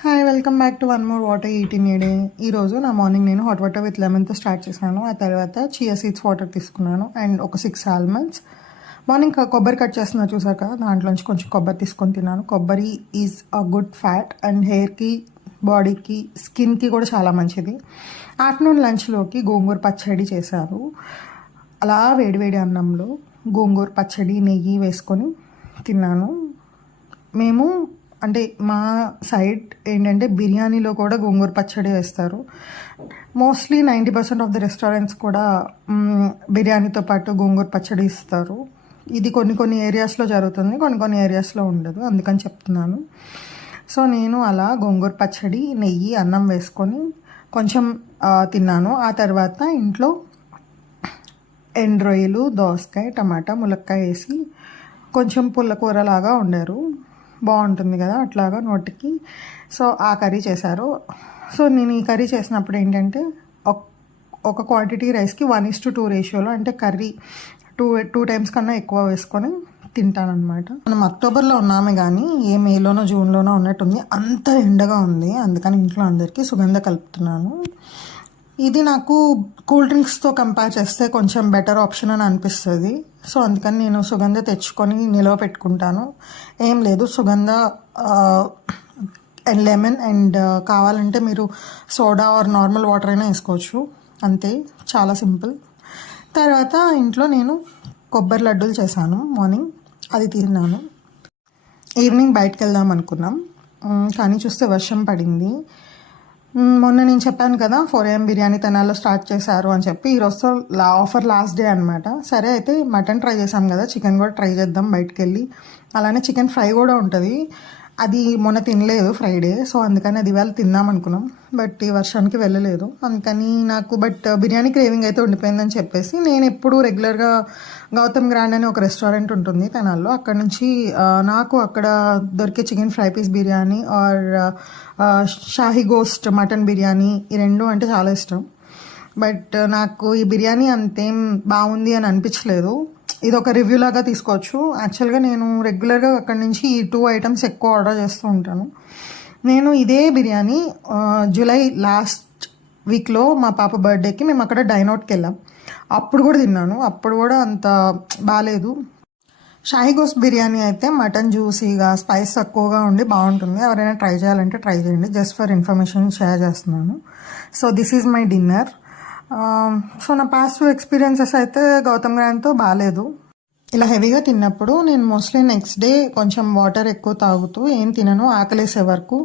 Hi welcome back to one more water eating day. ఈరోజు నా morning నేను hot water with లెమన్తో start చేశాను. ఆ తర్వాత చియా సీడ్స్ వాటర్ తీసుకున్నాను అండ్ ఒక 6 ఆల్మండ్స్. మార్నింగ్ కొబ్బరి కట్ చేస్తున్నా చూసాక దాంట్లోంచి కొంచెం కొబ్బరి తీసుకొని తిన్నాను. కొబ్బరి is a good fat and హెయిర్కి, బాడీకి, స్కిన్కి కూడా చాలా మంచిది. ఆఫ్టర్నూన్ లంచ్లోకి గోంగూర పచ్చడి చేశారు. అలా వేడివేడి అన్నంలో గోంగూర పచ్చడి, నెయ్యి వేసుకొని తిన్నాను. మేము అంటే మా సైడ్ ఏంటంటే బిర్యానీలో కూడా గోంగూర పచ్చడి వేస్తారు. మోస్ట్లీ 90% ఆఫ్ ది రెస్టారెంట్స్ కూడా బిర్యానీతో పాటు గోంగూర పచ్చడి ఇస్తారు. ఇది కొన్ని ఏరియాస్లో జరుగుతుంది, కొన్ని ఏరియాస్లో ఉండదు, అందుకని చెప్తున్నాను. సో నేను అలా గోంగూర పచ్చడి, నెయ్యి, అన్నం వేసుకొని కొంచెం తిన్నాను. ఆ తర్వాత ఇంట్లో ఎండు రొయ్యలు, దోసకాయ, టమాటా, ములక్కాయ వేసి కొంచెం పుల్లకూరలాగా వండారు. బాగుంటుంది కదా అట్లాగా నోటికి. సో ఆ కర్రీ చేశారు. సో నేను ఈ కర్రీ చేసినప్పుడు ఏంటంటే ఒక క్వాంటిటీ రైస్కి 1:2 రేషియోలో, అంటే కర్రీ టూ టైమ్స్ కన్నా ఎక్కువ వేసుకొని తింటానమాట. మనం అక్టోబర్లో ఉన్నామే కానీ ఏ మేలోనో జూన్లోనో ఉన్నట్టుంది, అంత ఎండగా ఉంది. అందుకని ఇంట్లో అందరికీ సుగంధ కలుపుతున్నాను. ఇది నాకు కూల్ డ్రింక్స్తో కంపేర్ చేస్తే కొంచెం బెటర్ ఆప్షన్ అని అనిపిస్తుంది. సో అందుకని నేను సుగంధ తెచ్చుకొని నిల్వ పెట్టుకుంటాను. ఏం లేదు, సుగంధ అండ్ లెమన్ అండ్ కావాలంటే మీరు సోడా ఆర్ నార్మల్ వాటర్ అయినా వేసుకోవచ్చు, అంతే, చాలా సింపుల్. తర్వాత ఇంట్లో నేను కొబ్బరి లడ్డూలు చేశాను మార్నింగ్, అది తిన్నాను. ఈవినింగ్ బయటకు వెళ్దాం అనుకున్నాం కానీ చూస్తే వర్షం పడింది. మొన్న నేను చెప్పాను కదా 4 AM బిర్యానీ తెనాల్లో స్టార్ట్ చేశారు అని చెప్పి, ఈరోజుతో ఆఫర్ లాస్ట్ డే అనమాట. సరే అయితే మటన్ ట్రై చేసాం కదా, చికెన్ కూడా ట్రై చేద్దాం బయటకు వెళ్ళి. అలానే చికెన్ ఫ్రై కూడా ఉంటుంది, అది మొన్న తినలేదు ఫ్రైడే, సో అందుకని అది ఇవాళ తిందాం అనుకున్నాం. బట్ ఈ వర్షానికి వెళ్ళలేదు, అందుకని నాకు బిర్యానీ క్రేవింగ్ అయితే ఉండిపోయిందని చెప్పేసి నేను ఎప్పుడు రెగ్యులర్గా గౌతమ్ గ్రాండ్ అని ఒక రెస్టారెంట్ ఉంటుంది తెనాల్లో, అక్కడ నుంచి నాకు అక్కడ దొరికే chicken fry piece biryani or shahi gosht mutton biryani, ఈ రెండు అంటే చాలా ఇష్టం. బట్ నాకు ఈ బిర్యానీ అంతేం బాగుంది అని అనిపించలేదు. ఇది ఒక రివ్యూ లాగా తీసుకోవచ్చు. యాక్చువల్గా నేను రెగ్యులర్గా అక్కడి నుంచి ఈ 2 ఐటమ్స్ ఎక్కువ ఆర్డర్ చేస్తూ ఉంటాను. నేను ఇదే బిర్యానీ జూలై లాస్ట్ వీక్లో మా పాప బర్త్డేకి మేము అక్కడ డైనౌట్కి వెళ్ళాం, అప్పుడు కూడా తిన్నాను. అప్పుడు కూడా అంత బాగాలేదు. షాహీ గోస్ట్ బిర్యానీ అయితే మటన్ జ్యూసీగా, స్పైస్ తక్కువగా ఉండి బాగుంటుంది. ఎవరైనా ట్రై చేయాలంటే ట్రై చేయండి. జస్ట్ ఫర్ ఇన్ఫర్మేషన్ షేర్ చేస్తున్నాను. So this is my dinner. So నా పాస్ట్ ఎక్స్పీరియన్సెస్ అయితే గౌతమ్ గ్రాండ్తో బాగాలేదు. ఇలా హెవీగా తిన్నప్పుడు నేను మోస్ట్లీ నెక్స్ట్ డే కొంచెం వాటర్ ఎక్కువ తాగుతూ ఏం తినను, ఆకలేసే వరకు.